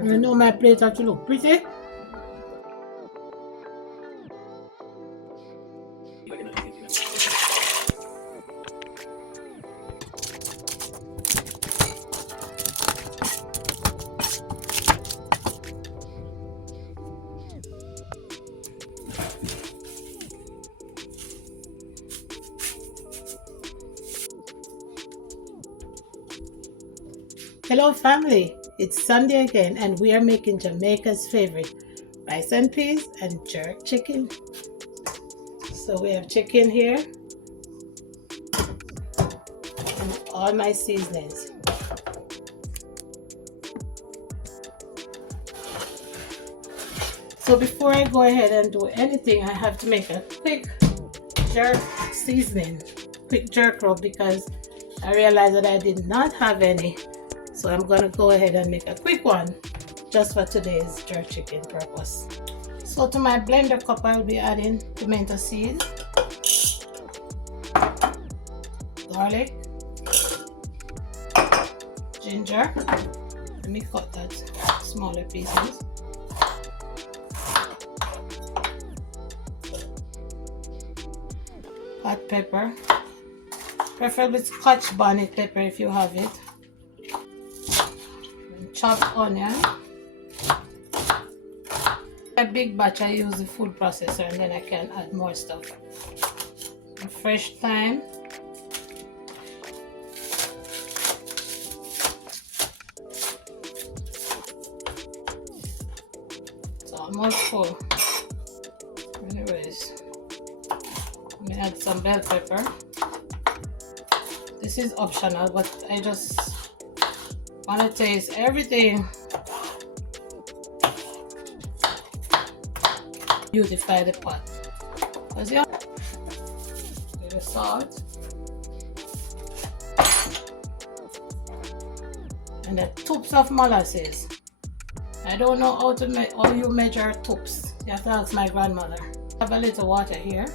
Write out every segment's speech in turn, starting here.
I know my plate have to look pretty. Hello family, it's Sunday again and we are making Jamaica's favorite rice and peas and jerk chicken. So we have chicken here and all my seasonings. So before I go ahead and do anything, I have to make a quick jerk seasoning, quick jerk rub, because I realized that I did not have any. So I'm gonna go ahead and make a quick one just for today's jerk chicken purpose. So to my blender cup, I'll be adding pimento seeds, garlic, ginger. Let me cut that smaller pieces. Hot pepper, preferably Scotch bonnet pepper if you have it. Chopped onion. A big batch, I use the food processor and then I can add more stuff. A fresh thyme. It's almost full. Anyways, let me add some bell pepper. This is optional, but I just want to taste everything. Beautify the pot. Because yeah, a little salt and the tubes of molasses. I don't know how to how you measure tubes. You have to ask my grandmother. I have a little water here.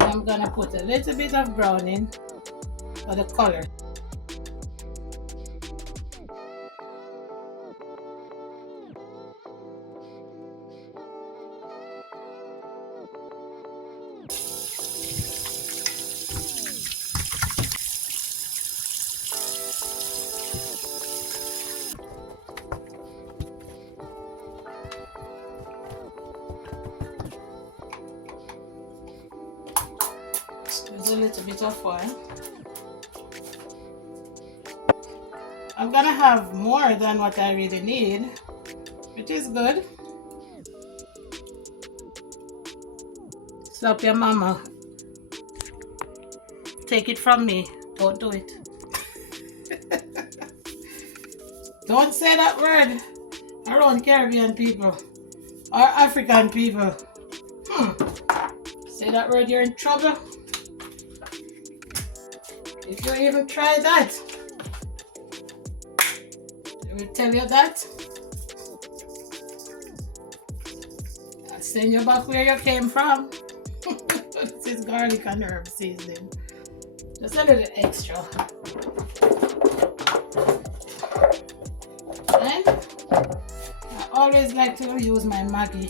I'm gonna put a little bit of browning for the color. Use a little bit of oil. I'm gonna have more than what I really need, which is good. Stop your mama. Take it from me. Don't do it. Don't say that word around Caribbean people or African people. Say that word, you're in trouble. If you even try that, I will tell you that. I'll send you back where you came from. This is garlic and herb seasoning. Just a little extra. And I always like to use my Maggi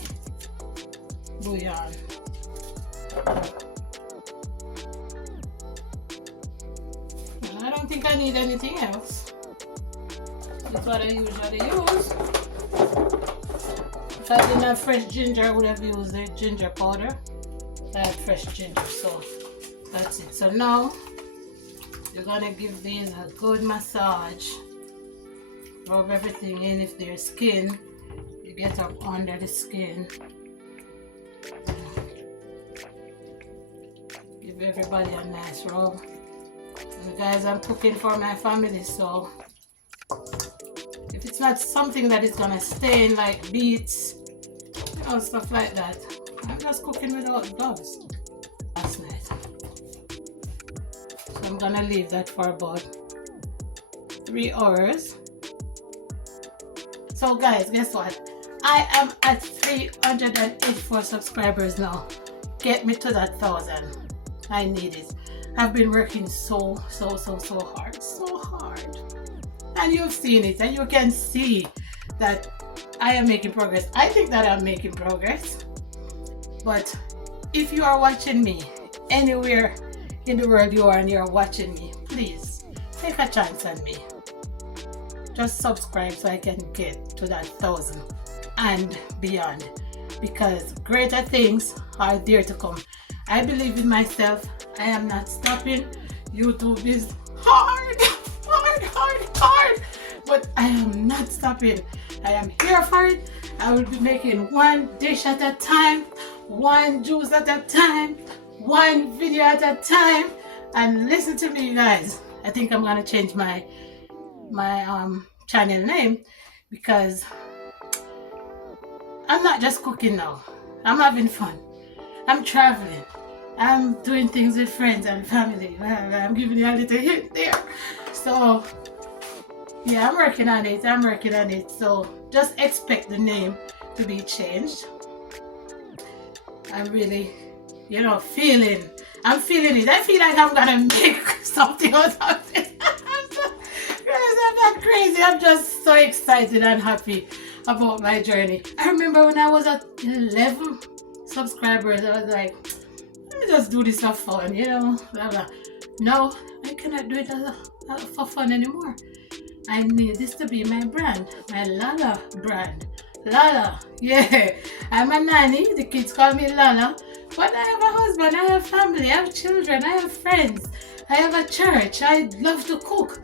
bouillon. I don't think I need anything else. That's what I usually use. If I didn't have fresh ginger, I would have used the ginger powder. I had fresh ginger, so that's it. So now you're gonna give these a good massage. Rub everything in. If there's skin, you get up under the skin. Give everybody a nice rub. And guys, I'm cooking for my family, so if it's not something that is gonna stain like beets, you know, stuff like that, I'm just cooking without gloves last night. So I'm gonna leave that for about 3 hours. So guys, guess what? I am at 384 subscribers now. Get me to that 1,000. I need it. I've been working so hard. So hard. And you've seen it, and you can see that I am making progress. I think that I'm making progress. But if you are watching me anywhere in the world you are and you're watching me, please take a chance on me. Just subscribe so I can get to that 1,000 and beyond, because greater things are there to come. I believe in myself. I am not stopping. YouTube is hard, but I am not stopping. I am here for it. I will be making one dish at a time, one juice at a time, one video at a time. And listen to me, you guys. I think I'm gonna change my channel name, because I'm not just cooking now. I'm having fun. I'm traveling. I'm doing things with friends and family. I'm giving you a little hint there. So yeah, I'm working on it. So just expect the name to be changed. I'm really, I'm feeling it. I feel like I'm gonna make something out of it. I'm not crazy. I'm just so excited and happy about my journey. I remember when I was at 11 subscribers, I was like, let me just do this for fun, blah, blah. No, I cannot do it for fun anymore. I need this to be my brand, my Lala brand. Lala, yeah. I'm a nanny. The kids call me Lala. But I have a husband, I have family, I have children, I have friends, I have a church. I love to cook.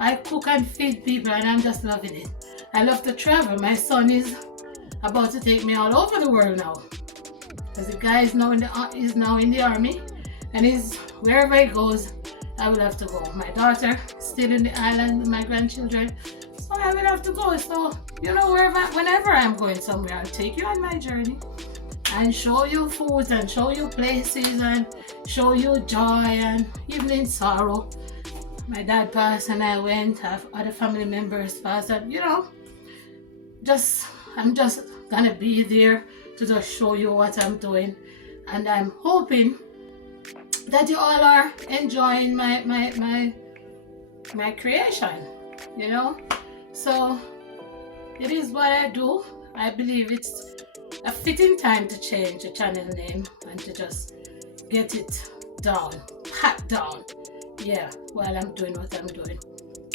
I cook and feed people, and I'm just loving it. I love to travel. My son is about to take me all over the world now, because the guy is now in the army, and wherever he goes, I will have to go. My daughter is still in the island with my grandchildren, so I will have to go. So whenever I'm going somewhere, I'll take you on my journey and show you foods and show you places and show you joy and even in sorrow. My dad passed and I went, have other family members pass, and I'm just gonna be there to just show you what I'm doing. And I'm hoping that you all are enjoying my creation, So it is what I do. I believe it's a fitting time to change the channel name and to just get it down, pat down. Yeah, while I'm doing what I'm doing.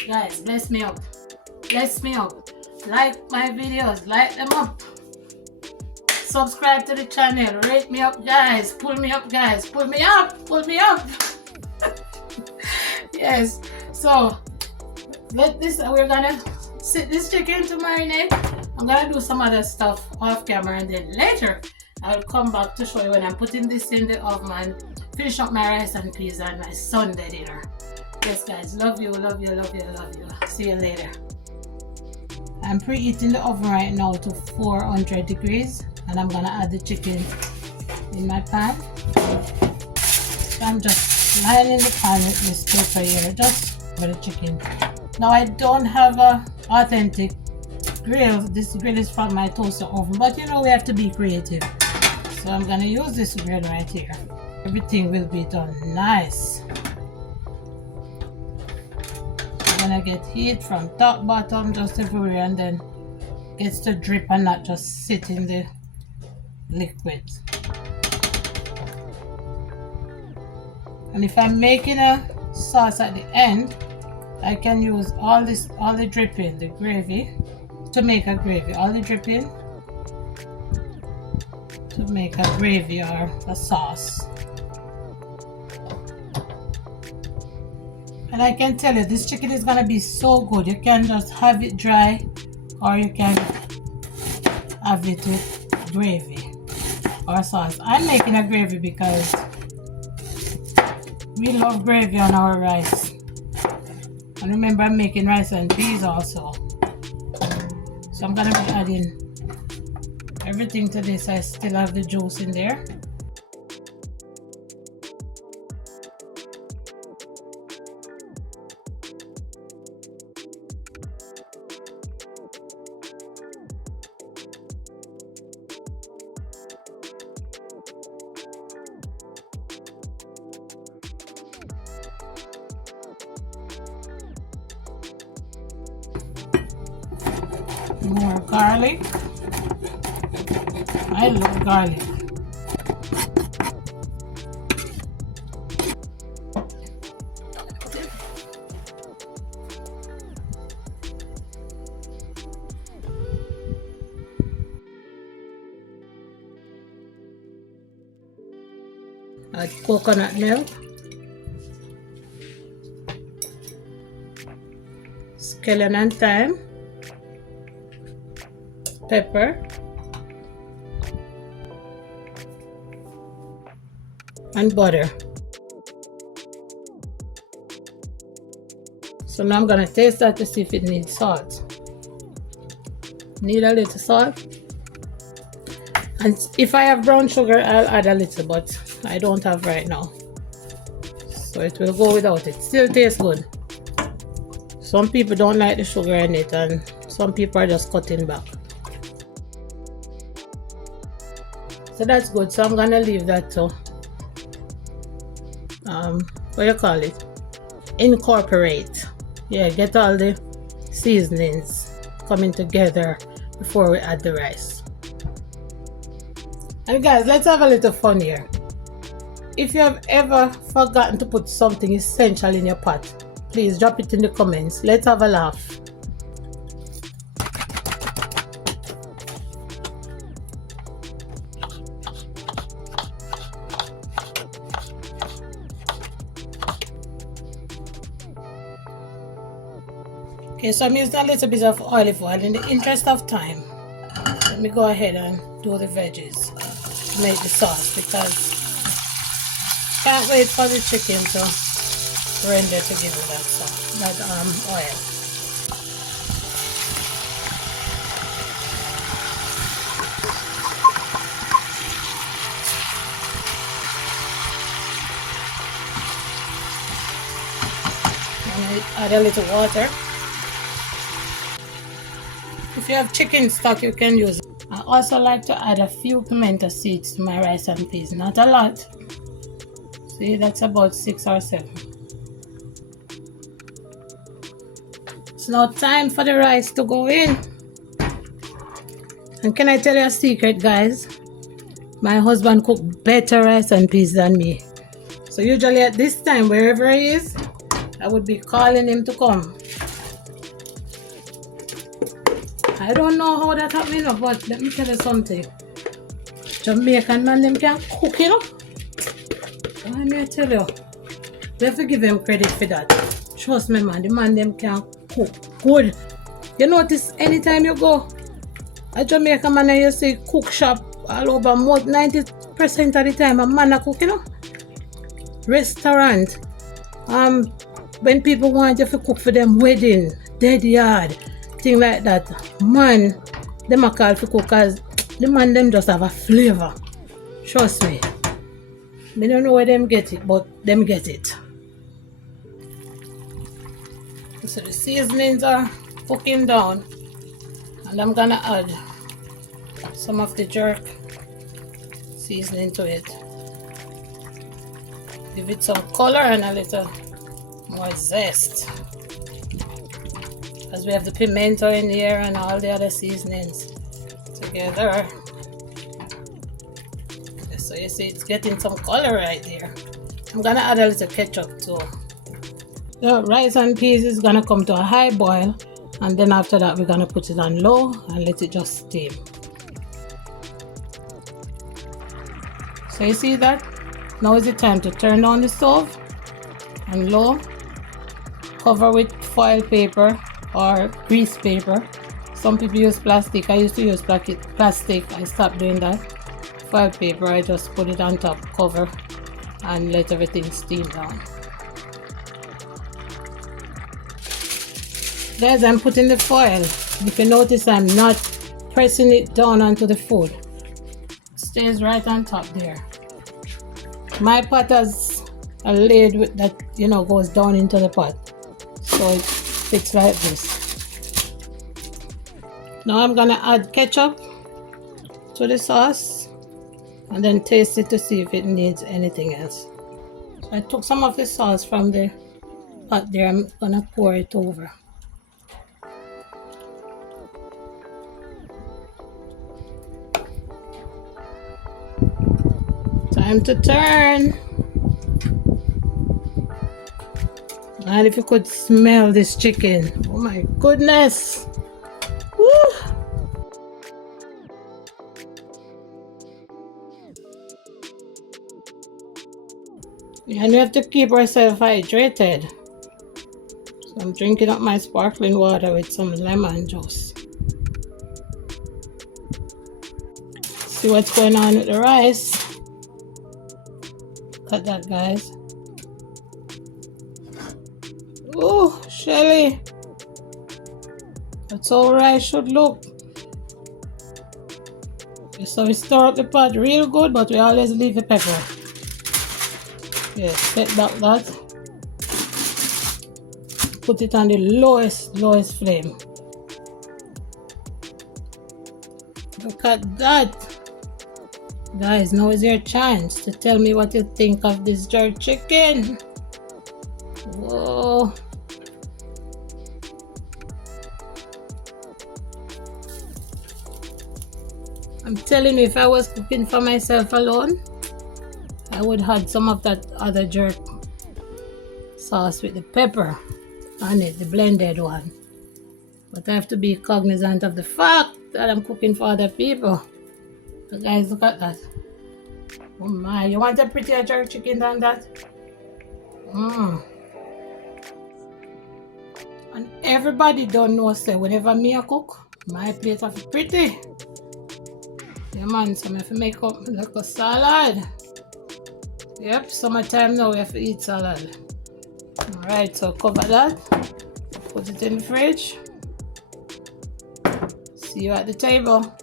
Guys, bless me up. Like my videos, like them up. Subscribe to the channel, rate me up, guys. Pull me up, guys. Pull me up. Yes. So we're gonna sit this chicken to marinate. I'm gonna do some other stuff off camera, and then later I'll come back to show you when I'm putting this in the oven. Finish up my rice and peas and my Sunday dinner. Yes, guys, love you. See you later. I'm preheating the oven right now to 400 degrees, and I'm gonna add the chicken in my pan. So I'm just lining the pan with this paper here, just for the chicken. Now I don't have a authentic grill. This grill is from my toaster oven, but we have to be creative. So I'm gonna use this grill right here. Everything will be done nice. I'm gonna get heat from top, bottom, just everywhere, and then gets to drip and not just sit in the liquid. And if I'm making a sauce at the end, I can use all the dripping, the gravy, to make a gravy. All the dripping to make a gravy or a sauce. And I can tell you, this chicken is gonna be so good. You can just have it dry, or you can have it with gravy or sauce. I'm making a gravy because we love gravy on our rice. And remember, I'm making rice and peas also. So I'm gonna be adding everything to this. I still have the juice in there. More garlic. I love garlic. Add coconut milk, scallion and thyme, pepper, and butter. So now I'm gonna taste that to see if it needs salt. Need a little salt. And if I have brown sugar, I'll add a little, but I don't have right now. So it will go without it. Still tastes good. Some people don't like the sugar in it, and some people are just cutting back. So that's good. So I'm gonna leave that to what do you call it? Incorporate. Yeah, get all the seasonings coming together before we add the rice. And guys, let's have a little fun here. If you have ever forgotten to put something essential in your pot, please drop it in the comments. Let's have a laugh. Okay, so I'm using a little bit of olive oil. In the interest of time, let me go ahead and do the veggies to make the sauce, because can't wait for the chicken to render to give me that sauce, that oil. And I add a little water. If you have chicken stock, you can use it. I also like to add a few pimento seeds to my rice and peas, not a lot. See, that's about 6 or 7. It's now time for the rice to go in. And can I tell you a secret, guys? My husband cooks better rice and peas than me. So usually at this time, wherever he is, I would be calling him to come. I don't know how that happened, but let me tell you something. Jamaican man, them can cook, you know. Let me tell you, we have to give him credit for that. Trust me, man, the man them can cook good. You notice anytime you go a Jamaican man and you see cook shop all over, most 90% of the time a man a cook, you know. Restaurant, when people want you to cook for them wedding, dead yard, thing like that, man, them a call for cook, cause the man them just have a flavor. Trust me. I don't know where them get it, but them get it. So the seasonings are cooking down, and I'm gonna add some of the jerk seasoning to it. Give it some color and a little more zest. As we have the pimento in here and all the other seasonings together. So you see it's getting some color right there. I'm gonna add a little ketchup too. The rice and peas is gonna come to a high boil, and then after that we're gonna put it on low and let it just steam. So you see that? Now is the time to turn on the stove on low, cover with foil paper or grease paper. Some people use plastic. I used to use plastic. I stopped doing that. Foil paper, I just put it on top, cover, and let everything steam down. Guys, I'm putting the foil. If you notice, I'm not pressing it down onto the food. It stays right on top there. My pot has a lid with that, you know, goes down into the pot, so it fits like this. Now I'm gonna add ketchup to the sauce and then taste it to see if it needs anything else. So I took some of the sauce from the pot there. I'm gonna pour it over. Time to turn. And if you could smell this chicken, oh my goodness. Woo. And we have to keep ourselves hydrated. So I'm drinking up my sparkling water with some lemon juice. See what's going on with the rice. Cut that, guys. Oh, Shelly. That's how rice should look. So we stir up the pot real good, but we always leave the pepper. Yes, set back that. Put it on the lowest flame. Look at that. Guys, now is your chance to tell me what you think of this jerk chicken. Whoa. I'm telling you, if I was cooking for myself alone, I would have some of that other jerk sauce with the pepper on it, the blended one. But I have to be cognizant of the fact that I'm cooking for other people. So guys, look at that. Oh my, you want a prettier jerk chicken than that? And everybody don't know, say, whenever me a cook, my plate have to be pretty. Yeah man, so I have to make up like a salad. Yep, summertime now we have to eat salad. Alright, so cover that. Put it in the fridge. See you at the table.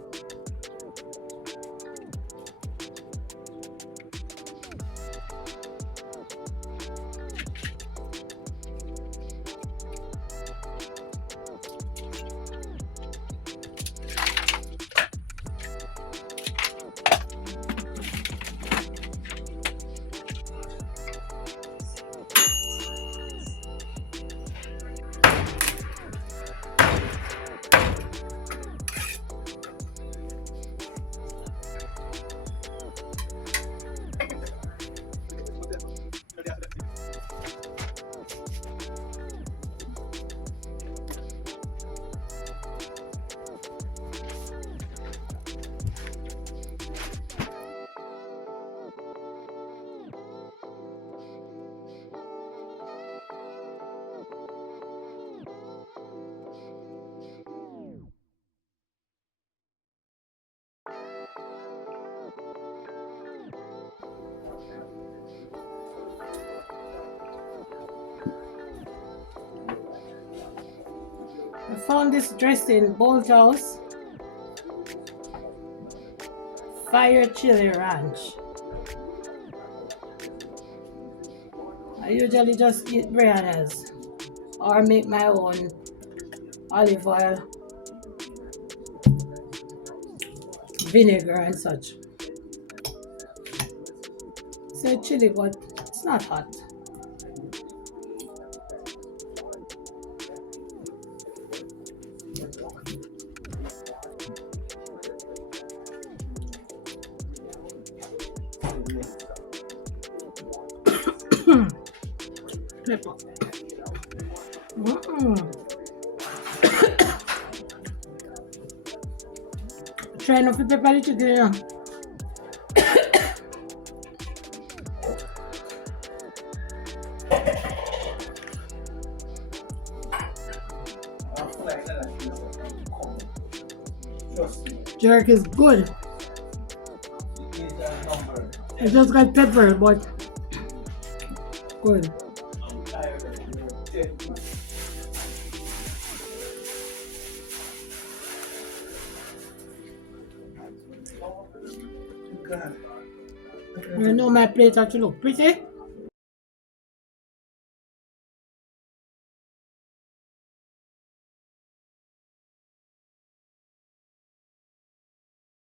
I found this dressing, Bold House Fire Chili Ranch. I usually just eat Brianna's or make my own olive oil, vinegar and such. It's chili, but it's not hot. Pepper. Try not to pepper the chicken. Jerk is good. It just got pepper, but good. I know my plate have to look pretty.